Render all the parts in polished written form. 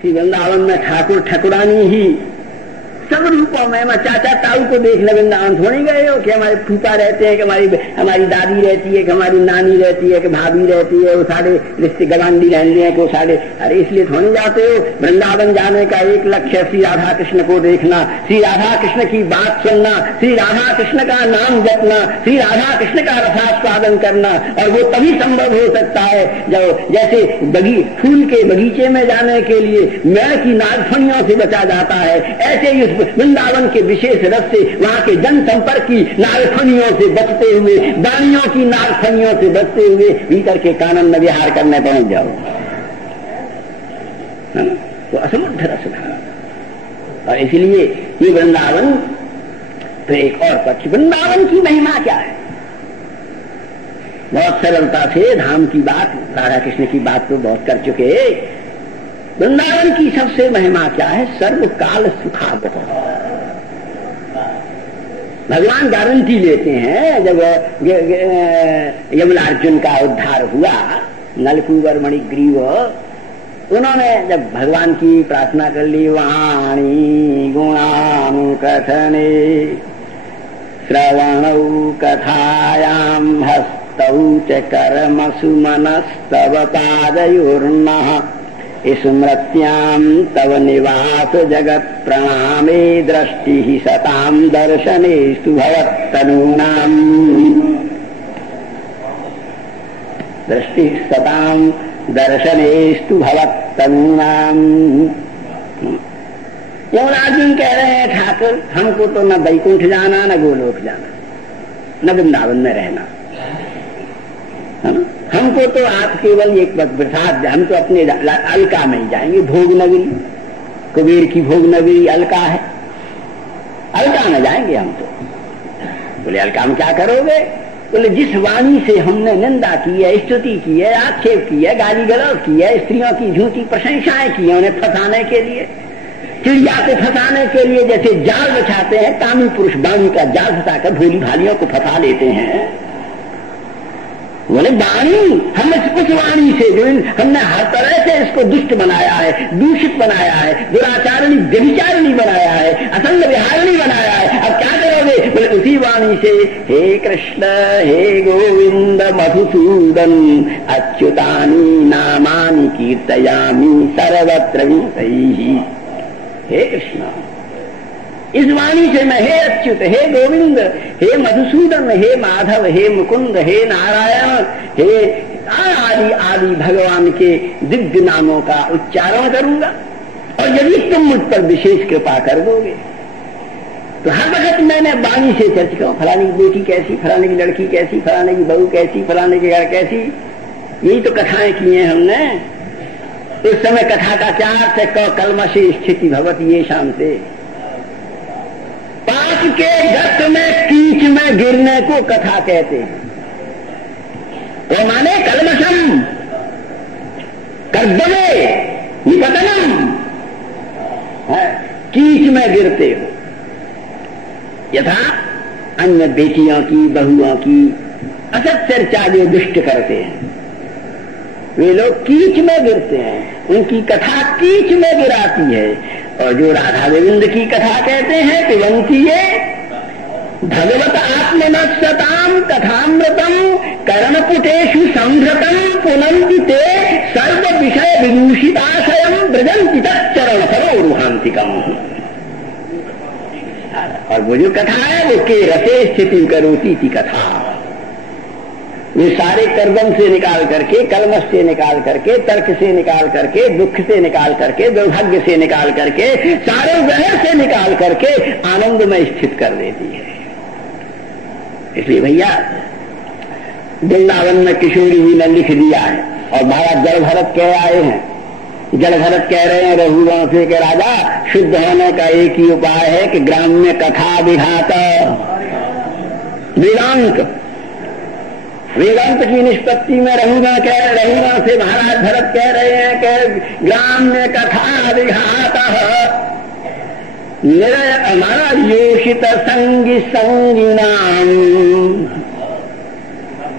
श्री वृंदावन में ठाकुर ठकुरानी ही सब रूपों में। मैं चाचा ताऊ को देख ले वृंदावन थोड़ी गए हो कि हमारे फूफा रहते हैं, कि हमारी दादी रहती है, कि हमारी नानी रहती है, कि भाभी रहती है, वो सारे रिश्ते गवांडी रहते हैं, कि वो सारे, अरे इसलिए थोड़ी जाते हो। वृंदावन जाने का एक लक्ष्य श्री राधा कृष्ण को देखना, श्री राधा कृष्ण की बात सुनना, श्री राधा कृष्ण का नाम जपना, श्री राधा कृष्ण का रसास्वादन करना। और वो तभी संभव हो सकता है जब जैसे फूल के बगीचे में जाने के लिए मेड़ की नागफनियों से बचा जाता है, ऐसे ही वृंदावन के विशेष रस से, वहां के जनसंपर्क की नागफनियों से बचते हुए, दानियों की नागफनियों से बचते हुए भीतर के कानन में विहार करने पहुंच जाओ, है ना? तो असमुद्ध रस धारा। और इसलिए ये वृंदावन तो एक और पक्ष। वृंदावन की महिमा क्या है? बहुत सरलता से धाम की बात, राधा कृष्ण की बात तो बहुत कर चुके। वृंदावन की सबसे महिमा क्या है? सर्वकाल सुखावह। भगवान गारंटी लेते हैं, जब यमलार्जुन का उद्धार हुआ, नलकूबर मणिग्रीव, उन्होंने जब भगवान की प्रार्थना कर ली, वाणी गुणानुकथने श्रवणौ कथायां हस्तौ च कर्मसु मनस्तव पादयोर्नः स्मृत्यां तव निवास जगत प्रणामे दृष्टि सतां दर्शनेस्तु भवत्तनूनां दृष्टि सतां दर्शनेस्तु भवत्तनूनां। यमराजुन कह रहे हैं, ठाकुर हमको तो न वैकुंठ जाना, न गोलोक जाना, न वृंदावन में रहना, है ना? हमको तो आप केवल एक प्रसाद, हम तो अपने अलका में ही जाएंगे, भोग नगरी, कुबेर की भोग नगरी अलका है, अलका में जाएंगे हम तो। बोले अलका में क्या करोगे? बोले जिस वाणी से हमने निंदा की है, स्तुति की है, आक्षेप की है, गाली गलौज की है, स्त्रियों की झूठी प्रशंसाएं की है, उन्हें फंसाने के लिए, चिड़िया को फंसाने के लिए जैसे जाल बिछाते हैं, कामी पुरुष वाणी का जाल फंसाकर भोली भालियों को फंसा लेते हैं। बोले वाणी, हम उस वाणी से जो हमने हर तरह से इसको दुष्ट बनाया है, दूषित बनाया है, दुराचारणी व्यभिचारिणी बनाया है, असंग विहारिणी बनाया है, अब क्या करोगे? बोले उसी वाणी से हे कृष्ण हे गोविंद मधुसूदन अच्युतानि नामानि कीर्तयामि सर्वत्र वितैहि। हे कृष्ण, इस वाणी से मैं हे अच्युत, हे गोविंद, हे मधुसूदन, हे माधव, हे मुकुंद, हे नारायण, हे आदि आदि भगवान के दिव्य नामों का उच्चारण करूंगा। और यदि तुम मुझ पर विशेष कृपा कर दोगे तो हर वक्त मैंने वाणी से चर्चा करूं, फलाने की बेटी कैसी, फलाने की लड़की कैसी, फलाने की बहू कैसी, फलाने के घर कैसी, यही तो कथाएं की हैं हमने। इस समय कथा का क्या अर्थ है? कलमशी स्थिति भवती ये शाम से, पाप के गत में कीच में गिरने को कथा कहते हैं। तो माने कलमशम कर्दमे निपतनम, कीच में गिरते हो। यथा अन्य बेटियों की, बहुओं की असत चर्चा जो दुष्ट करते हैं, वे लोग कीच में गिरते हैं, उनकी कथा कीच में गिराती है। और जो राधा गोविंद की कथा कहते हैं, पिबन्ति ये भगवत आत्मनस्सताम कथामृतम कर्णपुटेषु संभृतम पुनन्ति ते सर्व विषय विभूषिताशयम ब्रजन्ति तच्चरण सरोरुहांतिकम। और वो जो कथा है वो के रसे स्थिति करोती थी कथा। वे सारे कर्दम से निकाल करके, कलमश से निकाल करके, तर्क से निकाल करके, दुख से निकाल करके, दुर्भाग्य से निकाल करके, सारे जहर से निकाल करके आनंद में स्थित कर देती है। इसलिए भैया वृंदावन में किशोरी जी ने लिख दिया है, और महाराज जल भरत कह आए हैं, जल भरत कह रहे हैं रघुवंश के राजा, शुद्ध होने का एक ही उपाय है कि ग्राम्य कथा विघात वेदांत, वेदांत की निष्पत्ति में रघुवंश से महाराज भरत कह रहे हैं कि ग्राम्य कथा विघात हमारा योषित संगी संगिनाम।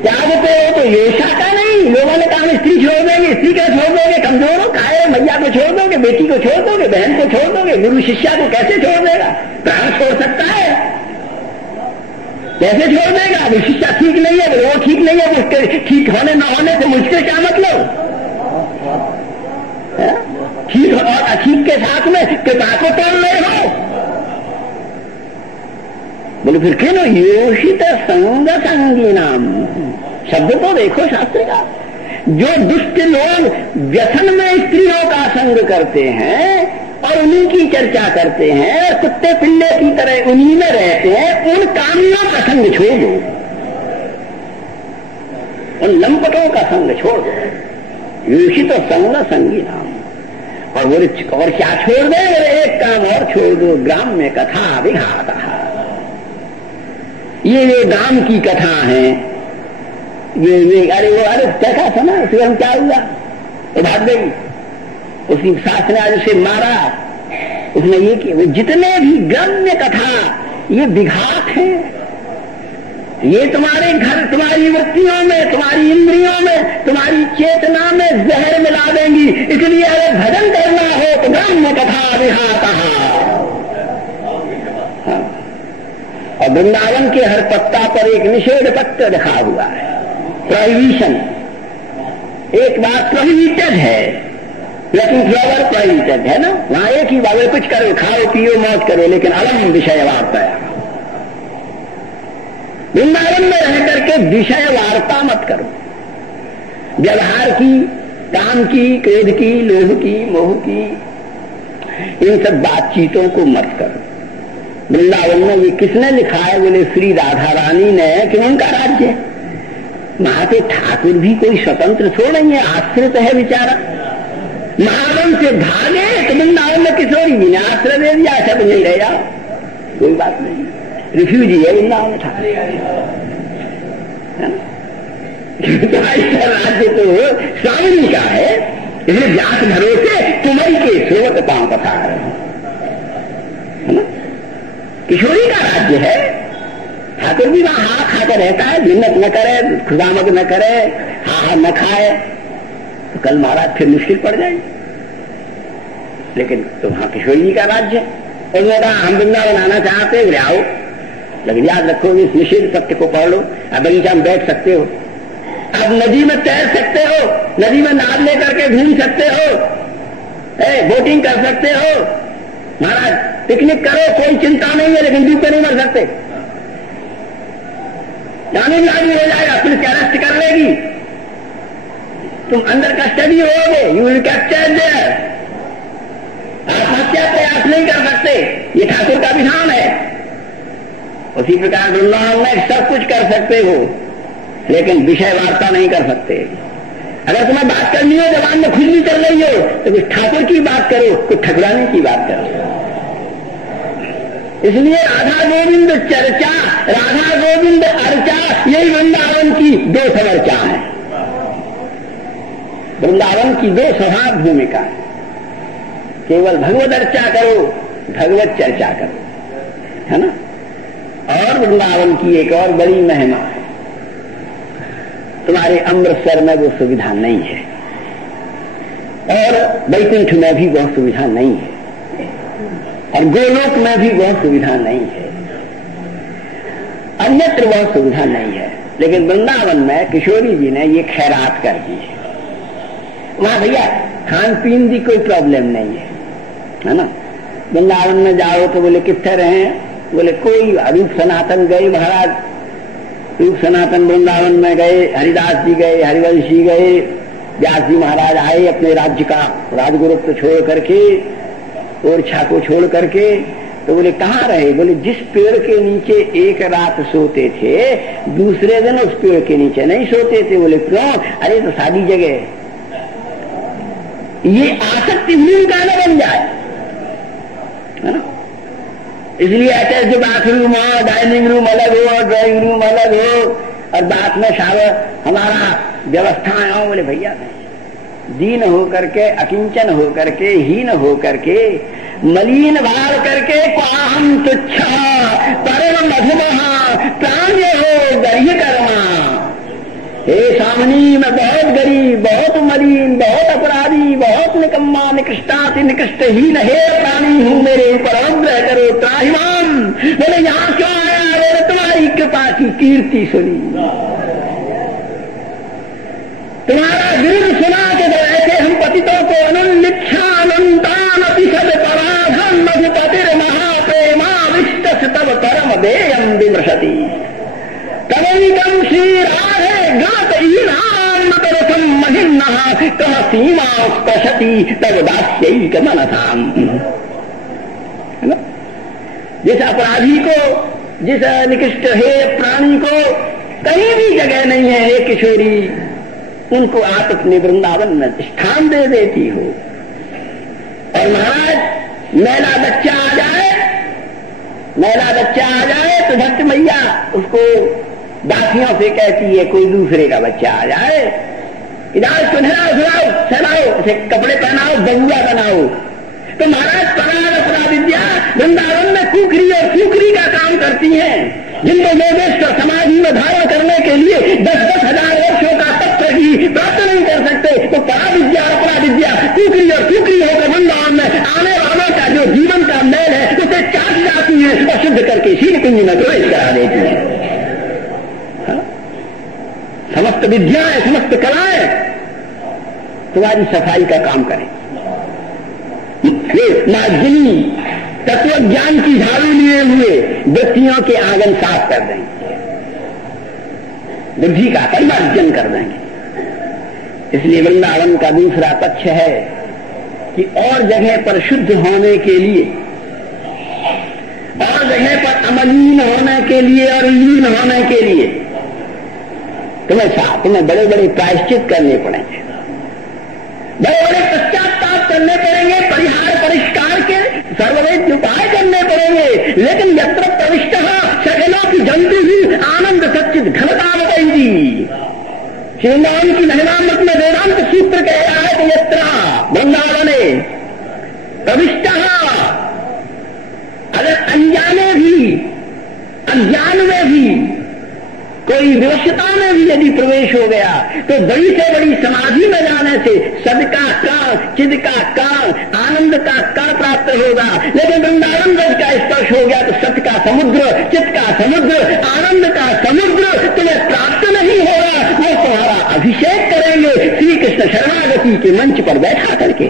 क्या को हो तो योशा का नहीं। लोगों ने कहा स्त्री छोड़ देंगे, स्त्री का छोड़ दोगे, कमजोर हो, खाए मैया को छोड़ दोगे, बेटी को छोड़ दोगे, बहन को छोड़ दोगे, गुरु शिष्या को कैसे छोड़ देगा? प्राण छोड़ सकता है, कैसे छोड़ देगा? वो शिष्या ठीक नहीं है, वो ठीक नहीं है, उसके ठीक होने न होने से मुझसे क्या मतलब? ठीक और अठीक के साथ में पिता को तोड़ रहे हो। बोले फिर क्यों? योषित संग संगी नाम, शब्द तो देखो शास्त्र का। जो दुष्ट लोग व्यसन में स्त्रियों का संग करते हैं और उन्हीं की चर्चा करते हैं, कुत्ते पिल्ले की तरह उन्हीं में रहते हैं, उन कामियों का संग छोड़ दो, उन लंपटों का संग छोड़ दो। योषित संग संगी नाम। और बोले और क्या छोड़ दे? एक काम और छोड़ दो, ग्राम्य कथा विघाता। ये गांव की कथा है, ये अरे वो अरे कैसा था ना, उसमें क्या हुआ? तो भाग गई, उसकी सास ने आज उसे मारा, उसने ये किया। जितने भी ग्राम्य कथा ये विघात है, ये तुम्हारे घर, तुम्हारी वृत्तियों में, तुम्हारी इंद्रियों में, तुम्हारी चेतना में जहर मिला देंगी। इसलिए अगर भजन करना हो तो ग्राम्य कथा विघाता। और वृंदावन के हर पत्ता पर एक निषेध पत्र लिखा हुआ है, प्रोहिबिशन। एक बात प्रोहिबिटेड है, लेकिन फ्लावर प्रोहिबिटेड है ना। वहां एक ही बात, कुछ करो, खाओ पियो मौज करो, लेकिन अलम विषय वार्ता। वृंदावन में रह करके विषय वार्ता मत करो, व्यवहार की, काम की, क्रोध की, लोभ की, मोह की, इन सब बातचीतों को मत करो। वृंदावन में ये किसने लिखा है? बोले श्री राधा रानी ने, कि उनका राज्य है। वहां से ठाकुर भी कोई स्वतंत्र थोड़ा नहीं है, आश्रित है बेचारा। महावन से भागे तो वृंदावन में किशोरी जी ने आश्रय दे दिया, सब नहीं रह जाओ, कोई बात नहीं, रिफ्यूजी है वृंदावन में ठाकुर, है ना। राज्य तो स्वामी का है, इसलिए व्यास भरोसे तुम्हारी के सेवक पांव पसार, है ना। किशोरी का राज्य है, ठाकुर भी वहां हा खाकर रहता है, मिन्नत न करे, खुदामद न करे, हा न खाए, तो कल महाराज फिर मुश्किल पड़ जाएगी। लेकिन तो वहां किशोरी जी का राज्य है। उन्होंने कहा हम वृंदावन आना चाहते हो, आओ, लेकिन याद रखो इस निषेध सत्य को पढ़ लो। अब बगीचा में बैठ सकते हो, अब नदी में तैर सकते हो, नदी में नाव लेकर के घूम सकते हो, बोटिंग कर सकते हो, महाराज पिकनिक करो, कोई चिंता नहीं है, लेकिन डूब के नहीं मर सकते। जामीन लागी हो जाएगा, पुलिस अरेस्ट कर लेगी, तुम अंदर कस्टडी होगे, यू विल कैप्चर देयर। आत्महत्या प्रयास नहीं कर सकते, ये ठाकुर का विधान है। उसी प्रकार वृंदावन में सब कुछ कर सकते हो, लेकिन विषय वार्ता नहीं कर सकते। अगर तुम्हें बात करनी हो, जबान में खुजली चल रही हो, तो कुछ ठाकुर की बात करो, कुछ ठकुरानी की बात करो। इसलिए राधा गोविंद चर्चा, राधा गोविंद अर्चा, यही वृंदावन की दो समर्चा है। वृंदावन की दो स्वभाव भूमिका है, केवल भगवत अर्चा करो, भगवत चर्चा करो, है ना। और वृंदावन की एक और बड़ी महिमा है, तुम्हारे अमृतसर में वो सुविधा नहीं है, और वैकुंठ में भी वह सुविधा नहीं है, और गोलोक में भी वह सुविधा नहीं है, अन्यत्र वह सुविधा नहीं है। लेकिन वृंदावन में किशोरी जी ने ये खैरात कर दी है। वहां भैया खान पीन की कोई प्रॉब्लम नहीं है ना। वृंदावन में जाओ तो बोले कितने रहे, बोले कोई रूप सनातन गए महाराज, रूप सनातन वृंदावन में गए, हरिदास जी गए, हरिवंश जी गए, व्यास जी महाराज आए अपने राज्य का राजगुरु को छोड़ करके, ओरछा को छोड़ करके, तो बोले कहाँ रहे? बोले जिस पेड़ के नीचे एक रात सोते थे, दूसरे दिन उस पेड़ के नीचे नहीं सोते थे। बोले क्यों? अरे तो शादी जगह, ये आसक्ति मूल का न बन जाए, है ना। इसलिए अटैच जो बाथरूम हो, डाइनिंग रूम अलग हो, ड्राइंग रूम अलग हो, और बात में शावर हमारा व्यवस्थाएं हो। बोले भैया दीन हो करके, अकिंचन हो करके, हीन हो करके, मलिन भाव करके, क्वाहम तुच्छा परम मधुमहा प्राण्य हो गर्य कर्मा, ब्राह्मणी, मैं बहुत गरीब, बहुत मलिन, बहुत अपराधी, बहुत निकम्मा, निकृष्टाति निकृष्टहीन हे प्राणी हूं, मेरे ऊपर अनुग्रह करो त्राहिमाम। बोले यहाँ क्यों आया? बोले तुम्हारी कृपा की कीर्ति सुनी, तुम्हारा विरुद्ध सुना के तो ऐसे हम पतितों को अनुलिच्छानंतान अतिशद पराधन मधुपतिर महाप्रेमा विष्ट तब परम देयम विमृशति कवैकम श्री राधे गात ईराम तरसम महिन्नः कह सीमा स्पशति तब दास्यैक मनसाम। जिस अपराधी को, जिस निकृष्ट हे प्राणी को कहीं भी जगह नहीं है हे किशोरी, उनको आप अपने वृंदावन में स्थान दे देती हो। और महाराज मैला बच्चा आ जाए, मैला बच्चा आ जाए तो भक्त मैया उसको दासियों से कहती है, कोई दूसरे का बच्चा आ जाए, इधर सुनहराओ, सुनाओ, सहलाओ, उसे कपड़े पहनाओ, बउआ बनाओ। तो महाराज पराग अपरा विद्या वृंदावन में कुकरी और कुकरी का काम करती हैं, जिनको वेदेश्वर समाधि में धारण करने के लिए 10-10 हजार वर्षों का तत्व ही प्राप्त नहीं कर सकते। तो परा विद्या अपरा विद्या कुकरी और कुकरी होकर वृंदावन में आने वालों का जो जीवन का मैल है उसे चाट जाती है और शुद्ध करके शील कुंज में प्रवेश करा देती है। समस्त विद्याएं, समस्त कलाएं तुम्हारी सफाई का काम करें। मार्जिनी तत्व ज्ञान की झाड़ू लिए हुए व्यक्तियों के आंगन साफ कर देंगे, बुद्धि का परिमार्जन कर देंगे। इसलिए वृंदावन का दूसरा पक्ष है कि और जगह पर शुद्ध होने के लिए, और जगह पर अमलीन होने के लिए और लीन होने के लिए तुम्हें बड़े बड़े प्रायश्चित करने पड़ेंगे, बड़े बड़े पश्चाताप करने पड़ेंगे, परिहार परिष्कार के सर्ववेद उपाय करने पड़ेंगे। लेकिन यत्र प्रविष्ट सकलों की जंतु ही आनंद सच्चित घनता बताएंगी। श्रीमान की महिमामृत में वेदांत सूत्र कह रहा है कि यत्र वृंदावने प्रविष्ट, अगर अनजाने भी, अज्ञान में भी, कोई विवशता में भी यदि प्रवेश हो गया तो बड़ी से बड़ी समाधि में जाने से सद का कण, चिद का कण, आनंद का कण प्राप्त होगा। लेकिन वृंदावन रज का स्पर्श हो गया तो सत का समुद्र, चित्त का समुद्र, आनंद का समुद्र तुम्हें प्राप्त नहीं होगा। वो तुम्हारा अभिषेक करेंगे श्री कृष्ण शरणागति के मंच पर बैठा करके।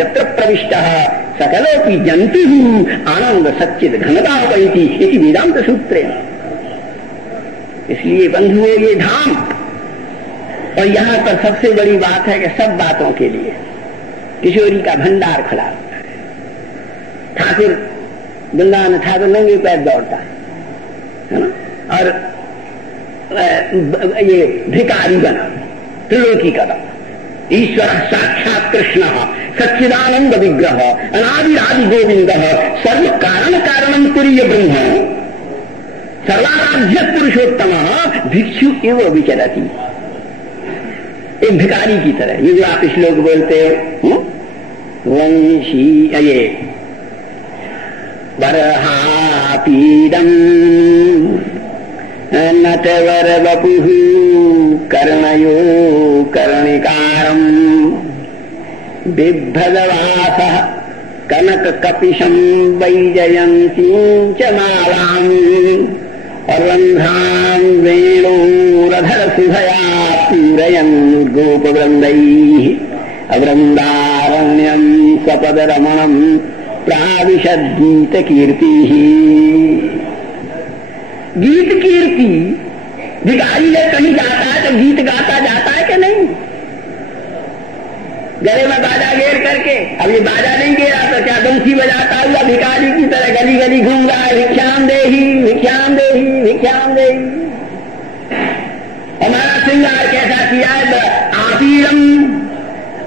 यत्र प्रविष्ट सकलों की जंतु आनंद सच्चिद घनता बनती, इसी वेदांत सूत्र। इसलिए बंधुओं ये धाम, और यहां पर सबसे बड़ी बात है कि सब बातों के लिए किशोरी का भंडार खुला। ठाकुर वृंदावन ठाकुर नंगे पैर दौड़ता है ना, और ये भिकारी बना त्रिलोकी का ईश्वर साक्षात कृष्ण सच्चिदानंद विग्रह अनादिरादि गोविंद सर्व कारण कारणम तुरीय ब्रह्म सर्वाराध्य पुरुषोत्तम भिक्षु एवं विचरती। एक भिखारी की तरह, ये जो आप श्लोक बोलते हो, वंशी ये बरहापीडम नटवर वपुः कर्णयो कर्णिकारम बिभ्रदवासः कनक कपिशं वैजयंती च मालाम् रंध्रां वेणोरधर सुधया पूरयन् गोपवृन्दैः वृन्दारण्यं सपदरमणं प्राविशद्गीत कीर्तिः। गीत कीर्ति, भिखारी जब कहीं जाता है तो गीत गाता जाता है कि नहीं? गले में बाजा घेर करके, अब ये बाजा नहीं घेरा तो क्या बंसी बजाता हुआ भिखारी की तरह गली गली घूम रहा है, भिक्षाम देही भिक्षाम देही भिक्षाम देही। हमारा श्रृंगार कैसा किया है? आपीरम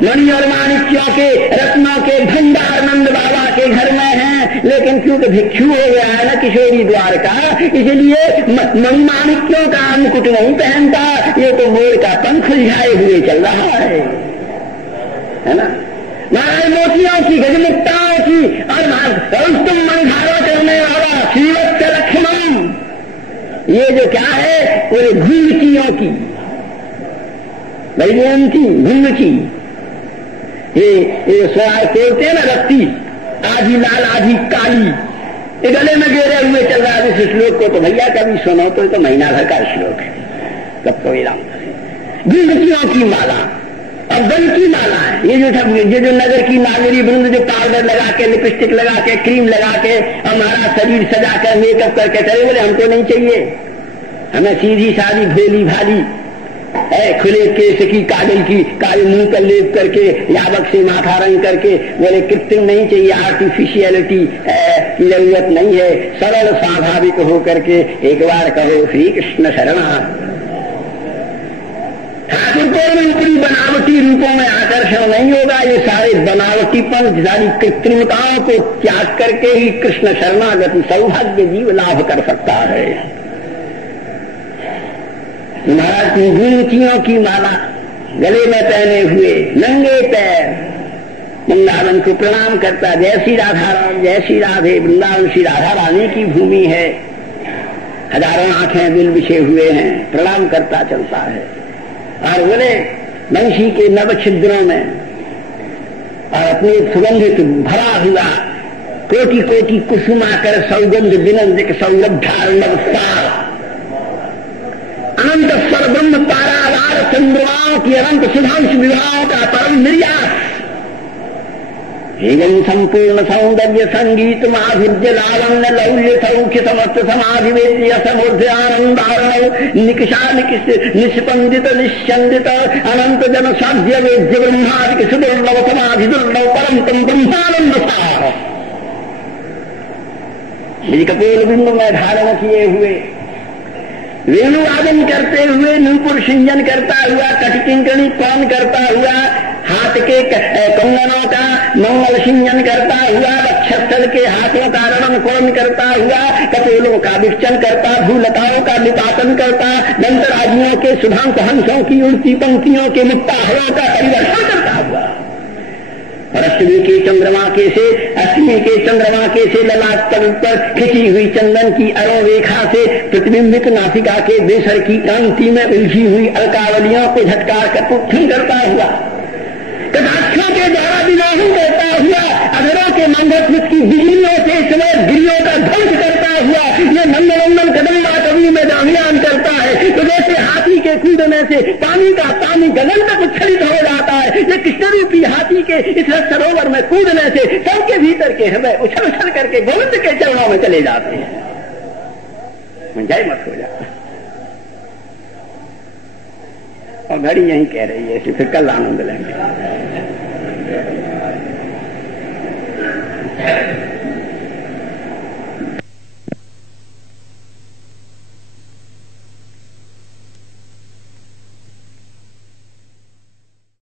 मणि और माणिक्यों के रत्नों के भंडार नंद बाबा के घर में है, लेकिन क्योंकि भिक्षु हो गया है ना किशोरी द्वार का, इसलिए मणि माणिक्यों का मुकुट नहीं पहनता, ये तो मोर का पंख उलझाए हुए चल रहा है ना। महाराज मोतियों की, गजमुक्ताओं की और तुम मनधारा करने वाला श्रीवत्स लक्ष्मण ये जो क्या है पूरे घुंघचियों की, वैजयंती घुंघची, ये सोहार खोलते हैं ना रत्ती, आधी लाल आधी काली, ये गले में घेरे हुए चल रहा है इस श्लोक को। तो भैया कभी सुनो तो महीना भर का श्लोक है। कब तो घुंघचियों की माला और गन की माला है। ये जो नगर की नागरी वृंद जो पाउडर लगा के, लिपस्टिक लगा के, क्रीम लगा के, हमारा शरीर सजा कर मेकअप करके चले, बोले हमको नहीं चाहिए, हमें सीधी सादी भोली भाली खुले केस की, काले मुंह पर लेप करके, यावक से माथा रंग करके, बोले कृत्रिम नहीं चाहिए, आर्टिफिशियलिटी की जरूरत नहीं है, सरल स्वाभाविक हो करके एक बार कहो श्री कृष्ण शरणा। ठाकुर को ऊपरी बनावटी रूपों में आकर्षण नहीं होगा। ये सारे बनावटीपन, सारी कृत्रिमताओं को त्याग करके ही कृष्ण शरणागति सौभाग्य जीव लाभ कर सकता है। महाराज घुंघचियों की माला गले में पहने हुए नंगे पैर वृंदावन को प्रणाम करता। जय श्री राधा राम, जय श्री राधे। वृंदावन श्री राधा रानी की भूमि है, हजारों आंखें दिल बिछे हुए हैं, प्रणाम करता चलता है। और बोले वंशी के नव छिद्रों में और अपने सुगंधित भरा हुआ कोटि कोटि कुसुमाकर सौगंध विनंदिक सौरभ्यार्णव सार अनंत स्वर ब्रह्म पारावार चंद्रमाओं की अनंत सुधांश विवाहों का परम निर्यास, एवं संपूर्ण सौंदर्य संगीत माधुर्य लावण्य लौल्य सौख्य समस्त समाधिवेद्य समूर्ध आनंदारणव निकिषा निष्पंदित निश्चंदित अनंत जन साध्य वेद्य ब्रह्मादि सुदुर्लभ समाधि दुर्लभ परम तम ब्रह्मानंद सार कपोल बिंब में धारण किए हुए, वेणु वादन करते हुए, नूपुर सिंजन करता हुआ, कटकिंकणी पान करता हुआ, हाथ के कंगनों का मंगल सिंजन करता हुआ, वक्षस्थल के हाथों का रणन कोण करता हुआ, कपोलों का विक्षण करता, भूलताओं का निपातन करता, दंतराजियों के सुधांत हंसों की उड़ती पंक्तियों के मुक्ताहरों का परिवर्तन करता हुआ, और अष्टमी के चंद्रमा के से ललाट तल पर खिंची हुई चंदन की अरुण रेखा से प्रतिबिंबित नासिका के बेसर की कांति में उलझी हुई अलकावलियों को झटकार कर पुष्टि करता हुआ, कटाक्षों के द्वारा विलोहन करता हुआ, अधरों के मंगलपुष्प की बिजलियों से समय गिरियों का ध्वंस करता हुआ, ये नंदनंदन कदम्बा कवि में अभियान करता है। तो जैसे हाथी के कूदने से पानी गगन तक उच्छलित हो जाता है, ये कृष्ण रूपी हाथी के इस सरोवर में कूदने से सबके भीतर के हमें उछल उछल करके गोविंद के चरणों में चले जाते हैं। जय मत हो जाता। और घड़ी यही कह रही है, फिर कल आनंद लेंगे।